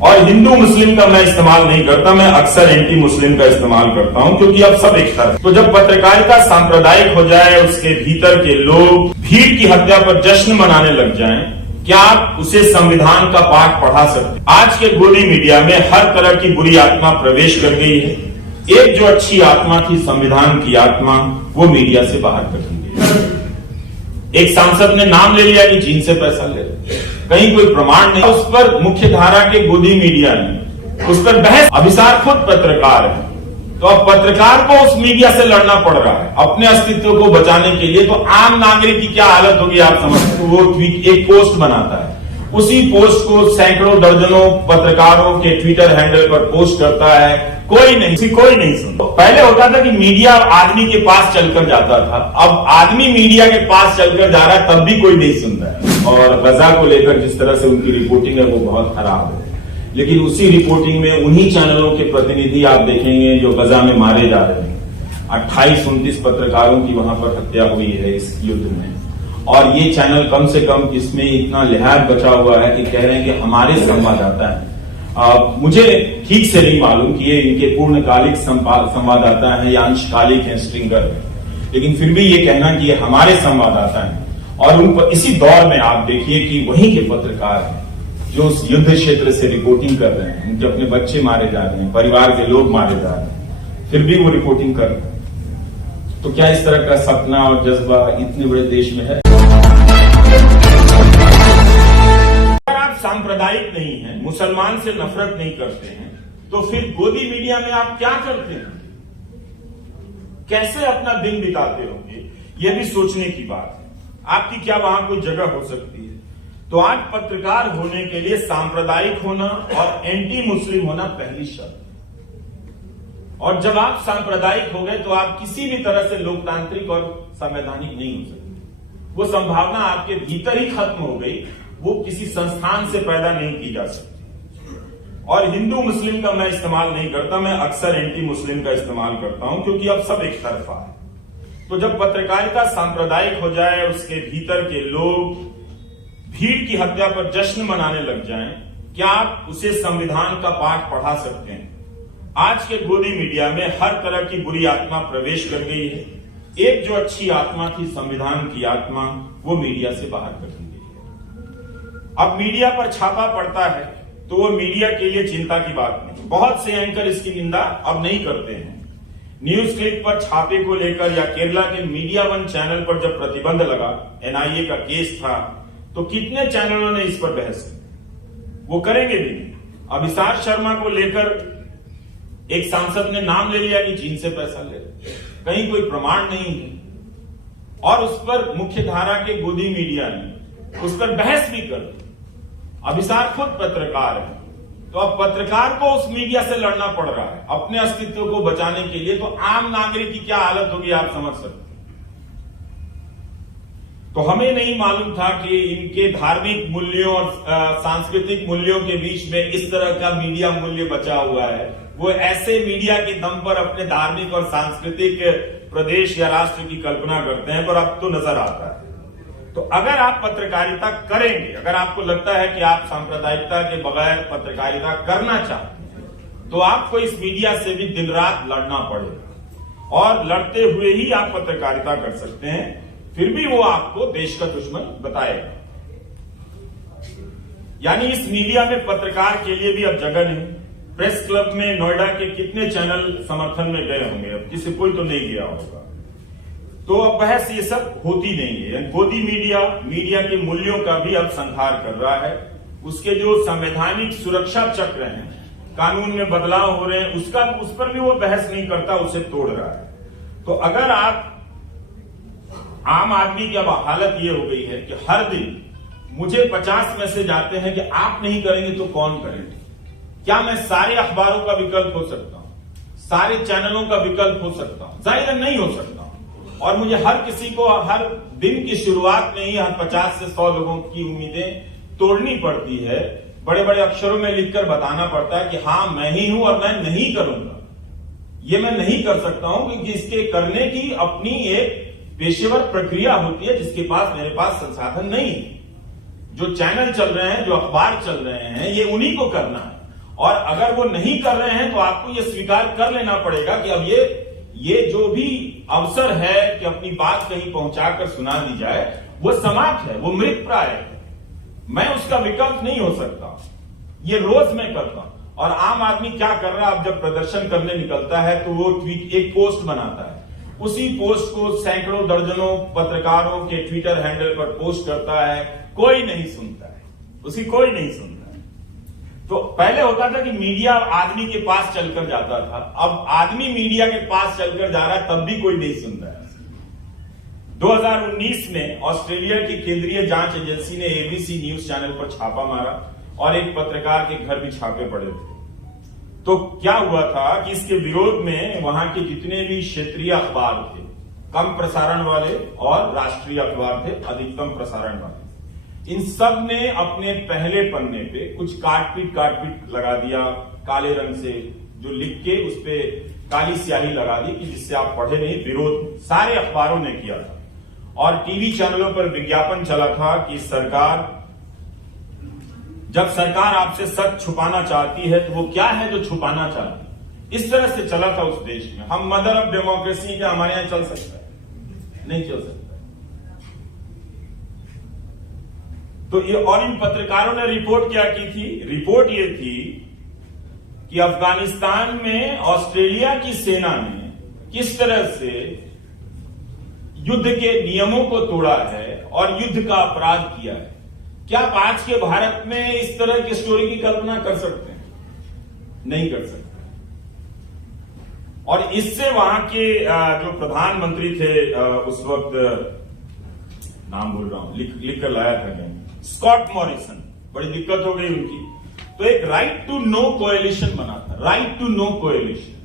और हिंदू मुस्लिम का मैं इस्तेमाल नहीं करता, मैं अक्सर एंटी मुस्लिम का इस्तेमाल करता हूं, क्योंकि अब सब एक तरफ। तो जब पत्रकारिता सांप्रदायिक हो जाए, उसके भीतर के लोग भीड़ की हत्या पर जश्न मनाने लग जाएं, क्या आप उसे संविधान का पाठ पढ़ा सकते? आज के गोदी मीडिया में हर तरह की बुरी आत्मा प्रवेश कर गई है। एक जो अच्छी आत्मा थी, संविधान की आत्मा, वो मीडिया से बाहर कर दी गई। एक सांसद ने नाम ले लिया कि जीन से पैसा ले, कहीं कोई प्रमाण नहीं। उस पर मुख्य धारा के गोदी मीडिया ने उस पर बहस। अभिसार खुद पत्रकार है, तो अब पत्रकार को उस मीडिया से लड़ना पड़ रहा है अपने अस्तित्व को बचाने के लिए। तो आम नागरिक की क्या हालत होगी आप समझते? वो एक पोस्ट बनाता है, उसी पोस्ट को सैकड़ों दर्जनों पत्रकारों के ट्विटर हैंडल पर पोस्ट करता है, कोई नहीं सुनता। पहले होता था कि मीडिया आदमी के पास चलकर जाता था, अब आदमी मीडिया के पास चलकर जा रहा है, तब भी कोई नहीं सुनता है। और गजा को लेकर जिस तरह से उनकी रिपोर्टिंग है वो बहुत खराब है, लेकिन उसी रिपोर्टिंग में उन्हीं चैनलों के प्रतिनिधि आप देखेंगे जो गजा में मारे जा रहे हैं। 28-29 पत्रकारों की वहां पर हत्या हुई है इस युद्ध में, और ये चैनल कम से कम इसमें इतना लिहाज बचा हुआ है कि कह रहे हैं कि हमारे संवाददाता हैं। मुझे ठीक से नहीं मालूम कि ये इनके पूर्णकालिक संवाददाता हैं या अंशकालिक हैं, स्ट्रिंगर हैं, लेकिन फिर भी ये कहना कि ये हमारे संवाददाता हैं। और उन इसी दौर में आप देखिए कि वहीं के पत्रकार हैं जो उस युद्ध क्षेत्र से रिपोर्टिंग कर रहे हैं, उनके अपने बच्चे मारे जा रहे हैं, परिवार के लोग मारे जा रहे हैं, फिर भी वो रिपोर्टिंग कर रहे हैं। तो क्या इस तरह का सपना और जज्बा इतने बड़े देश में है? अगर आप सांप्रदायिक नहीं हैं, मुसलमान से नफरत नहीं करते हैं, तो फिर गोदी मीडिया में आप क्या करते हैं? कैसे अपना दिन बिताते होंगे? यह भी सोचने की बात है। आपकी क्या वहां कोई जगह हो सकती है? तो आज पत्रकार होने के लिए सांप्रदायिक होना और एंटी मुस्लिम होना पहली शर्त। और जब आप सांप्रदायिक हो गए तो आप किसी भी तरह से लोकतांत्रिक और संवैधानिक नहीं हो सकते। वो संभावना आपके भीतर ही खत्म हो गई, वो किसी संस्थान से पैदा नहीं की जा सकती। और हिंदू मुस्लिम का मैं इस्तेमाल नहीं करता, मैं अक्सर एंटी मुस्लिम का इस्तेमाल करता हूं, क्योंकि अब सब एक तरफा है। तो जब पत्रकारिता सांप्रदायिक हो जाए, उसके भीतर के लोग भीड़ की हत्या पर जश्न मनाने लग जाएं, क्या आप उसे संविधान का पाठ पढ़ा सकते हैं? आज के गोदी मीडिया में हर तरह की बुरी आत्मा प्रवेश कर गई है। एक जो अच्छी आत्मा थी, संविधान की आत्मा, वो मीडिया से बाहर कर दी गई है। अब मीडिया पर छापा पड़ता है तो वो मीडिया के लिए चिंता की बात नहीं। बहुत से एंकर इसकी निंदा अब नहीं करते हैं। न्यूज क्लिक पर छापे को लेकर या केरला के मीडिया वन चैनल पर जब प्रतिबंध लगा, एनआईए का केस था, तो कितने चैनलों ने इस पर बहस की? वो करेंगे भी नहीं। अभिसार शर्मा को लेकर एक सांसद ने नाम ले लिया कि जीन से पैसा ले, कहीं कोई प्रमाण नहीं है, और उस पर मुख्य धारा के गोदी मीडिया ने उस पर बहस भी कर दी। अभिसार खुद पत्रकार है, तो अब पत्रकार को उस मीडिया से लड़ना पड़ रहा है अपने अस्तित्व को बचाने के लिए। तो आम नागरिक की क्या हालत होगी आप समझ सकते हैं। तो हमें नहीं मालूम था कि इनके धार्मिक मूल्यों और सांस्कृतिक मूल्यों के बीच में इस तरह का मीडिया मूल्य बचा हुआ है। वो ऐसे मीडिया के दम पर अपने धार्मिक और सांस्कृतिक प्रदेश या राष्ट्र की कल्पना करते हैं, पर अब तो नजर आता है। तो अगर आप पत्रकारिता करेंगे, अगर आपको लगता है कि आप सांप्रदायिकता के बगैर पत्रकारिता करना चाहते हैं, तो आपको इस मीडिया से भी दिन रात लड़ना पड़ेगा, और लड़ते हुए ही आप पत्रकारिता कर सकते हैं। फिर भी वो आपको देश का दुश्मन बताएगा। यानी इस मीडिया में पत्रकार के लिए भी अब जगह नहीं। प्रेस क्लब में नोएडा के कितने चैनल समर्थन में गए होंगे, अब किसी कोई तो नहीं गया होगा। तो अब बहस ये सब होती नहीं है। गोदी मीडिया के मूल्यों का भी अब संहार कर रहा है। उसके जो संवैधानिक सुरक्षा चक्र हैं, कानून में बदलाव हो रहे हैं, उस पर भी वो बहस नहीं करता, उसे तोड़ रहा है। तो अगर आप आम आदमी की अब हालत ये हो गई है कि हर दिन मुझे 50 मैसेज आते हैं कि आप नहीं करेंगे तो कौन करेंगे। क्या मैं सारे अखबारों का विकल्प हो सकता हूं, सारे चैनलों का विकल्प हो सकता हूं? जाहिर नहीं हो सकता हूं। और मुझे हर किसी को हर दिन की शुरुआत में ही हर 50 से 100 लोगों की उम्मीदें तोड़नी पड़ती है। बड़े बड़े अक्षरों में लिखकर बताना पड़ता है कि हाँ मैं ही हूं और मैं नहीं करूंगा। ये मैं नहीं कर सकता हूं क्योंकि इसके करने की अपनी एक पेशेवर प्रक्रिया होती है, जिसके पास मेरे पास संसाधन नहीं है। जो चैनल चल रहे हैं, जो अखबार चल रहे हैं, ये उन्हीं को करना है। और अगर वो नहीं कर रहे हैं तो आपको ये स्वीकार कर लेना पड़ेगा कि अब ये जो भी अवसर है कि अपनी बात कहीं पहुंचाकर सुना दी जाए, वो समाप्त है, वो मृत प्राय है। मैं उसका विकल्प नहीं हो सकता, ये रोज मैं करता हूं। और आम आदमी क्या कर रहा है, अब जब प्रदर्शन करने निकलता है तो वो ट्वीट एक पोस्ट बनाता है, उसी पोस्ट को सैकड़ों दर्जनों पत्रकारों के ट्विटर हैंडल पर पोस्ट करता है, कोई नहीं सुनता है, उसी कोई नहीं सुनता है। तो पहले होता था कि मीडिया आदमी के पास चलकर जाता था, अब आदमी मीडिया के पास चलकर जा रहा है, तब भी कोई नहीं सुन रहा है। 2019 में ऑस्ट्रेलिया की केंद्रीय जांच एजेंसी ने एबीसी न्यूज चैनल पर छापा मारा और एक पत्रकार के घर भी छापे पड़े थे। तो क्या हुआ था कि इसके विरोध में वहां के जितने भी क्षेत्रीय अखबार थे, कम प्रसारण वाले, और राष्ट्रीय अखबार थे, अधिकतम प्रसारण वाले, इन सब ने अपने पहले पन्ने पे कुछ काट-पीट लगा दिया काले रंग से, जो लिख के उस पे काली स्याही लगा दी कि जिससे आप पढ़े नहीं। विरोध सारे अखबारों ने किया था और टीवी चैनलों पर विज्ञापन चला था कि जब सरकार आपसे सच छुपाना चाहती है तो वो क्या है जो छुपाना चाहती है। इस तरह से चला था उस देश में। हम मदर ऑफ डेमोक्रेसी क्या हमारे यहां चल सकता है? नहीं चल सकता। तो ये, और इन पत्रकारों ने रिपोर्ट क्या की थी? रिपोर्ट ये थी कि अफगानिस्तान में ऑस्ट्रेलिया की सेना ने किस तरह से युद्ध के नियमों को तोड़ा है और युद्ध का अपराध किया है। क्या आप आज के भारत में इस तरह की स्टोरी की कल्पना कर सकते हैं? नहीं कर सकते। और इससे वहां के जो प्रधानमंत्री थे उस वक्त, नाम भूल रहा हूं, लिख कर लाया था कहीं, स्कॉट मॉरिसन, बड़ी दिक्कत हो गई उनकी, तो एक राइट टू नो कोएलिशन बना था। Right to no coalition.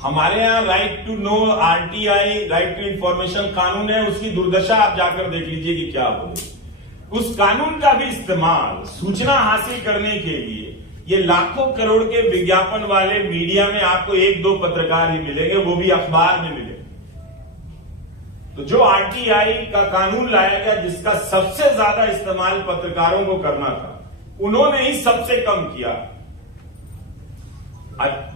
हमारे यहां right to know RTI, right to information कानून है, उसकी दुर्दशा आप जाकर देख लीजिए कि क्या बोले। उस कानून का भी इस्तेमाल सूचना हासिल करने के लिए ये लाखों करोड़ के विज्ञापन वाले मीडिया में आपको एक दो पत्रकार ही मिलेंगे, वो भी अखबार में मिलेंगे। तो जो आरटीआई का कानून लाया गया, जिसका सबसे ज्यादा इस्तेमाल पत्रकारों को करना था, उन्होंने ही सबसे कम किया।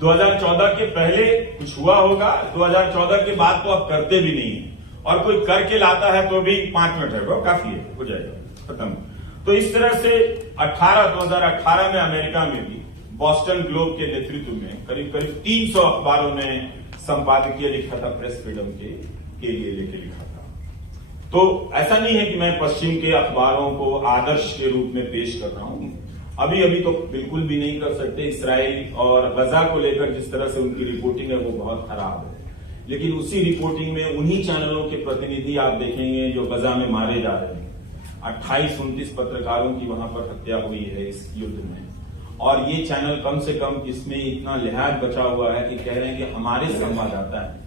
2014 के पहले कुछ हुआ होगा, 2014 के बाद तो अब करते भी नहीं है, और कोई करके लाता है तो भी 5 मिनट है, काफी है, हो जाएगा, खत्म। तो इस तरह से 2018 में अमेरिका में भी बॉस्टन ग्लोब के नेतृत्व में करीब 300 अखबारों ने संपादकीय लिखा था, प्रेस फ्रीडम के लिए लेके लिखा था। तो ऐसा नहीं है कि मैं पश्चिम के अखबारों को आदर्श के रूप में पेश कर रहा हूं, अभी तो बिल्कुल भी नहीं कर सकते। इसराइल और गजा को लेकर जिस तरह से उनकी रिपोर्टिंग है वो बहुत खराब है, लेकिन उसी रिपोर्टिंग में उन्हीं चैनलों के प्रतिनिधि आप देखेंगे जो गजा में मारे जा रहे हैं। 28-29 पत्रकारों की वहां पर हत्या हुई है इस युद्ध में, और ये चैनल कम से कम इसमें इतना लिहाज बचा हुआ है कि कह रहे हैं कि हमारे संवाददाता है।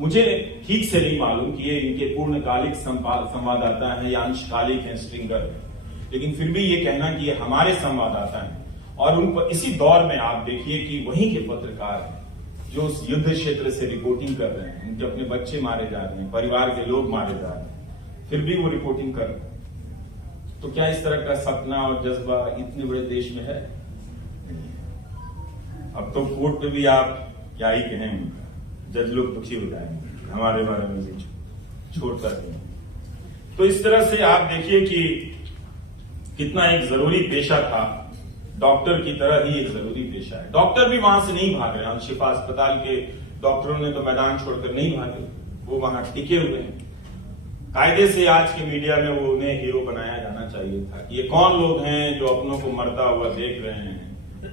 मुझे ठीक से नहीं मालूम कि ये इनके पूर्णकालिक संवाददाता हैं या अंशकालिक हैं, स्ट्रिंगर हैं, लेकिन फिर भी ये कहना कि ये हमारे संवाददाता हैं। और उन इसी दौर में आप देखिए कि वहीं के पत्रकार हैं जो उस युद्ध क्षेत्र से रिपोर्टिंग कर रहे हैं, उनके अपने बच्चे मारे जा रहे हैं, परिवार के लोग मारे जा रहे हैं, फिर भी वो रिपोर्टिंग कर रहे हैं। तो क्या इस तरह का सपना और जज्बा इतने बड़े देश में है? अब तो कोर्ट पे भी आप क्या ही कहें, जज लोग दुखी हो जाएंगे, हमारे बारे में भी छोड़ता नहीं। तो इस तरह से आप देखिए कि कितना एक जरूरी पेशा था, डॉक्टर की तरह ही एक जरूरी पेशा है। डॉक्टर भी वहां से नहीं भाग रहे हैं, शिफा अस्पताल के डॉक्टरों ने तो मैदान छोड़कर नहीं भागे, वो वहां टिके हुए हैं। कायदे से आज के मीडिया में वो उन्हें हीरो बनाया जाना चाहिए था कि ये कौन लोग हैं जो अपनों को मरता हुआ देख रहे हैं,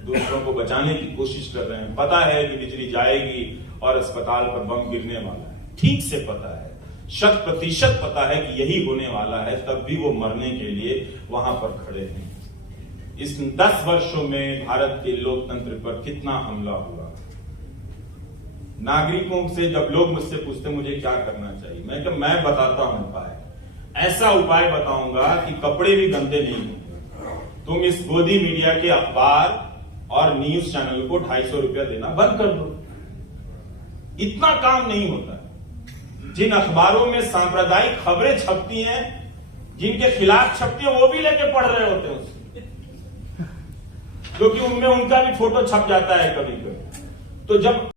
दूसरों को बचाने की कोशिश कर रहे हैं। पता है कि बिजली जाएगी और अस्पताल पर बम गिरने वाला है, ठीक से पता है, 100% पता है कि यही होने वाला है, तब भी वो मरने के लिए वहां पर खड़े हैं। इस 10 वर्षों में भारत के लोकतंत्र पर कितना हमला हुआ। नागरिकों से जब लोग मुझसे पूछते मुझे क्या करना चाहिए, मैं बताता हूं उपाय। ऐसा उपाय बताऊंगा कि कपड़े भी गंदे नहीं होंगे। तुम इस गोदी मीडिया के अखबार और न्यूज चैनल को 250 रुपया देना बंद कर दो। इतना काम नहीं होता। जिन अखबारों में सांप्रदायिक खबरें छपती हैं, जिनके खिलाफ छपती है, वो भी लेके पढ़ रहे होते हैं उससे। क्योंकि उनमें उनका भी फोटो छप जाता है कभी कभी। तो जब